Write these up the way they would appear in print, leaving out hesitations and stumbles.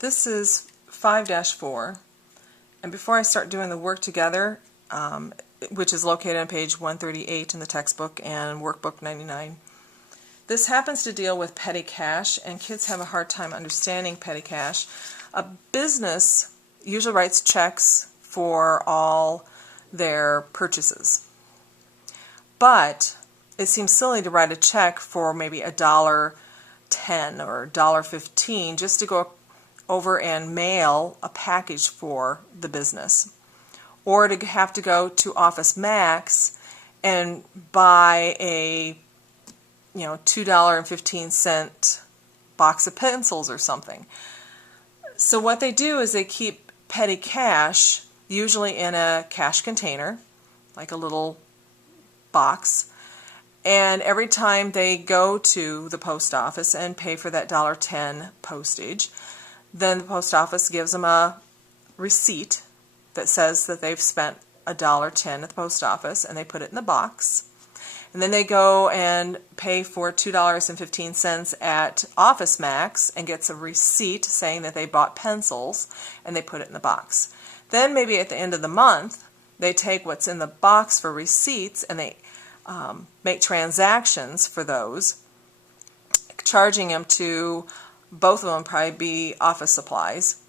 This is 5-4, and before I start doing the work together, which is located on page 138 in the textbook and workbook 99, this happens to deal with petty cash, and kids have a hard time understanding petty cash. A business usually writes checks for all their purchases, but it seems silly to write a check for maybe $1.10 or $1.15 just to go over and mail a package for the business, or to have to go to Office Max and buy a $2.15 box of pencils or something. So what they do is they keep petty cash usually in a cash container, like a little box, and every time they go to the post office and pay for that $1.10 postage, then the post office gives them a receipt that says that they've spent $1.10 at the post office, and they put it in the box. And then they go and pay for $2.15 at Office Max and gets a receipt saying that they bought pencils, and they put it in the box. Then maybe at the end of the month, they take what's in the box for receipts and they make transactions for those, charging them to, both of them probably be office supplies,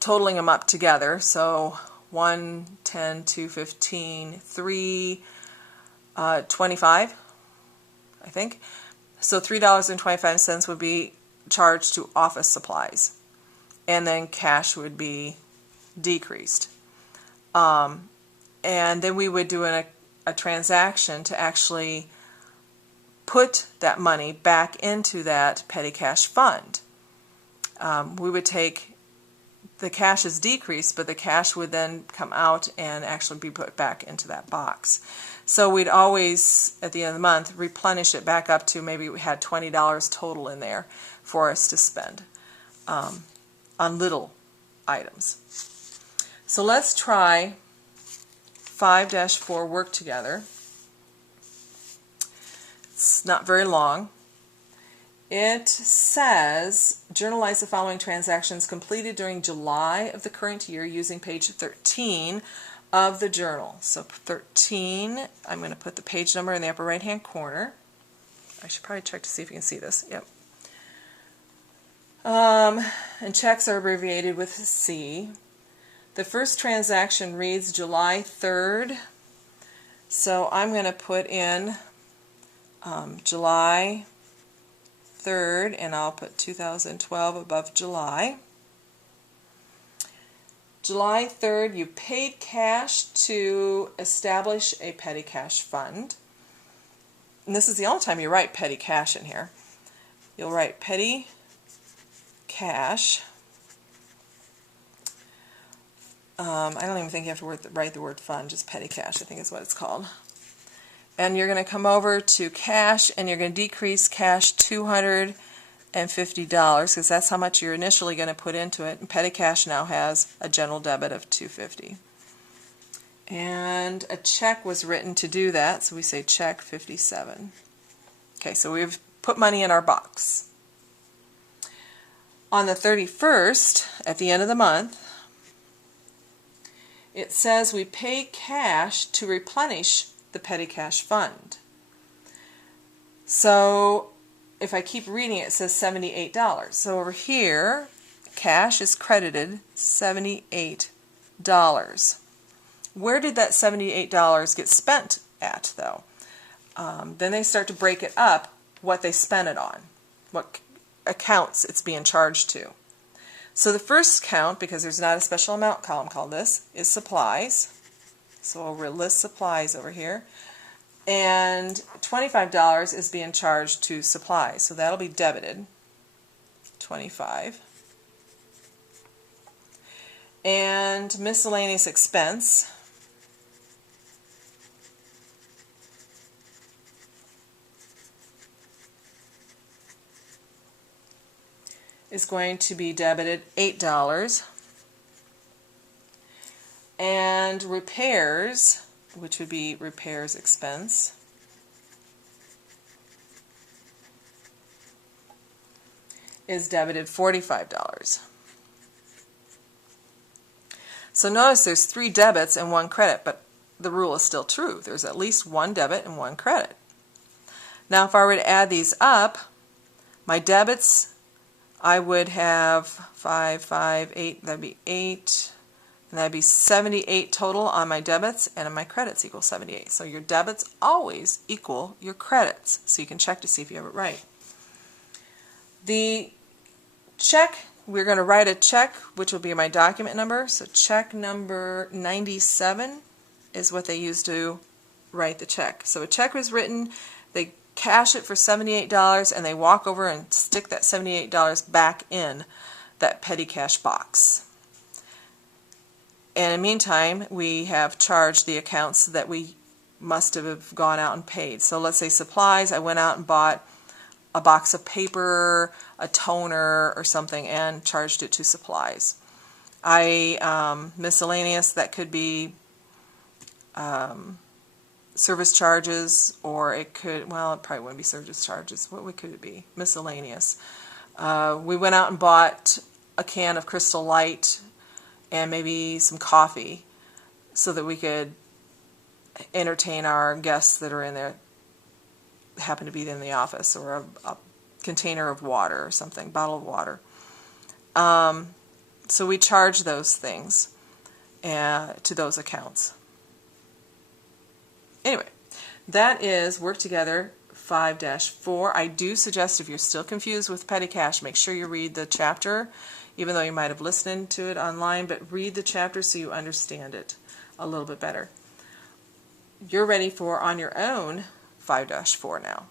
totaling them up together. So 1, 10, 2, 15, 3, 25, I think. So $3.25 would be charged to office supplies, and then cash would be decreased. And then we would do a transaction to actually put that money back into that petty cash fund. We would take the cash is decreased, but the cash would then come out and actually be put back into that box. So we'd always, at the end of the month, replenish it back up to maybe we had $20 total in there for us to spend on little items. So let's try 5-4 work together. It's not very long. It says, journalize the following transactions completed during July of the current year using page 13 of the journal. So 13, I'm going to put the page number in the upper right hand corner. I should probably check to see if you can see this. Yep. And checks are abbreviated with C. The first transaction reads July 3rd. So I'm going to put in July 3rd, and I'll put 2012 above July. July 3rd, you paid cash to establish a petty cash fund. And this is the only time you write petty cash in here. You'll write petty cash. I don't even think you have to write the word fund, just petty cash, I think is what it's called. And you're going to come over to cash, and you're going to decrease cash $250, because that's how much you're initially going to put into it. And petty cash now has a general debit of $250. And a check was written to do that, so we say check 57. Okay, so we've put money in our box. On the 31st, at the end of the month, it says we pay cash to replenish the petty cash fund. So if I keep reading it, it says $78. So over here, cash is credited $78. Where did that $78 get spent at, though? Then they start to break it up, what they spent it on, what accounts it's being charged to. So the first count, because there's not a special amount column called this, is supplies. So we'll list supplies over here. And $25 is being charged to supplies. So that'll be debited, 25. And miscellaneous expense is going to be debited $8. And repairs, which would be repairs expense, is debited $45. So notice there's 3 debits and 1 credit, but the rule is still true. There's at least 1 debit and 1 credit. Now if I were to add these up, my debits, I would have 5, 5, 8, that'd be 8, and that'd be 78 total on my debits, and my credits equal 78. So your debits always equal your credits, so you can check to see if you have it right. The check, we're going to write a check, which will be my document number. So check number 97 is what they use to write the check. So a check was written, they cash it for $78, and they walk over and stick that $78 back in that petty cash box. And in the meantime, we have charged the accounts that we must have gone out and paid. So let's say supplies, I went out and bought a box of paper, a toner, or something, and charged it to supplies. Miscellaneous, that could be service charges, or it could, well, it probably wouldn't be service charges. What could it be? Miscellaneous. We went out and bought a can of Crystal Light and maybe some coffee so that we could entertain our guests that are in there, happen to be in the office, or a container of water or something, bottle of water. So we charge those things to those accounts. Anyway, that is Work Together 5-4. I do suggest, if you're still confused with petty cash, make sure you read the chapter, even though you might have listened to it online, but read the chapter so you understand it a little bit better. You're ready for, on your own, 5-4 now.